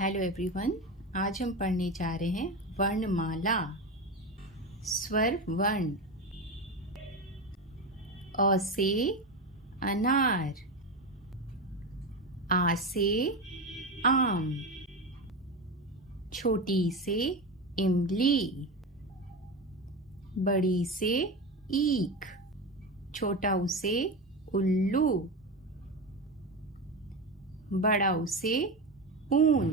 Hello everyone. आज हम पढ़ने जा रहे हैं वर्णमाला। स्वर वर्ण। अ से अनार, आ से आम, छोटी से इमली, बड़ी से ईख, छोटा उसे उल्लू, बड़ा उसे ऊन,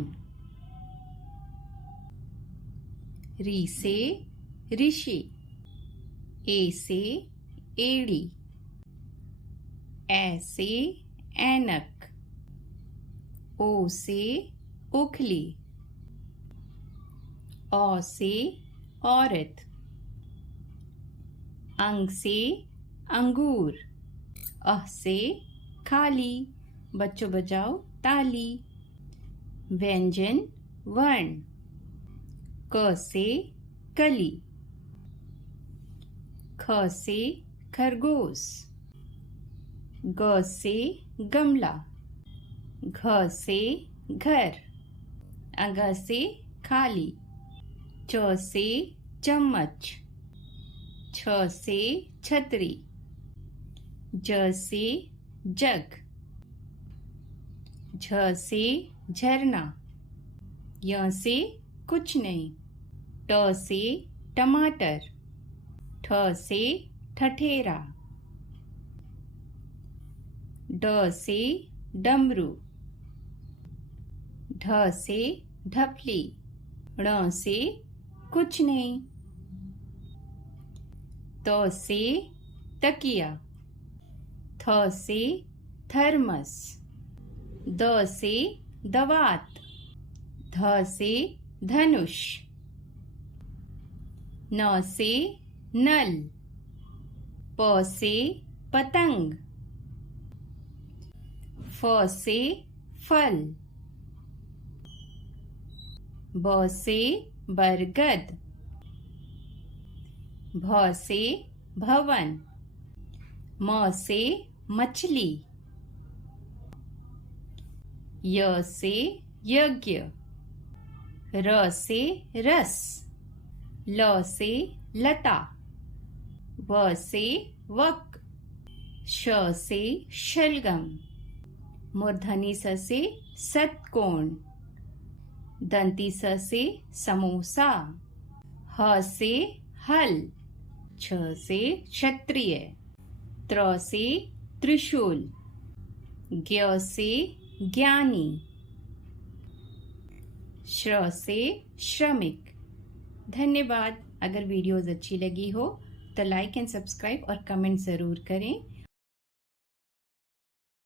री से ऋषि, ए से एड़ी, ए से ऐनक, ओ से उखली, औ से औरत, अंग से अंगूर, अह से खाली। बच्चों बजाओ ताली। व्यंजन वर्ण। क से कली, ख से खरगोश, ग से गमला, घ से घर, अग से खाली, च से चम्मच, छ से छतरी, ज से जग, झ से झरना, य से कुछ नहीं, ट से टमाटर, ठ से ठठेरा, ड से डमरू, ढ से ढपली, ण से कुछ नहीं, त से तकिया, थ से थर्मस, द से दवात, ध से धनुष, न से नल, प से पतंग, फ से फल, ब से बरगद, भ से भवन, म से मछली, य से यज्ञ, र से रस, ल से लता, व से वक, श से शलगम, मूर्धनी स से षटकोण, दंती स से समोसा, ह से हल, छ से क्षत्रिय, त्र से त्रिशूल, ज्ञ से ज्ञानी, श्र से श्रमिक। धन्यवाद। अगर वीडियोस अच्छी लगी हो तो लाइक एंड सब्सक्राइब और कमेंट ज़रूर करें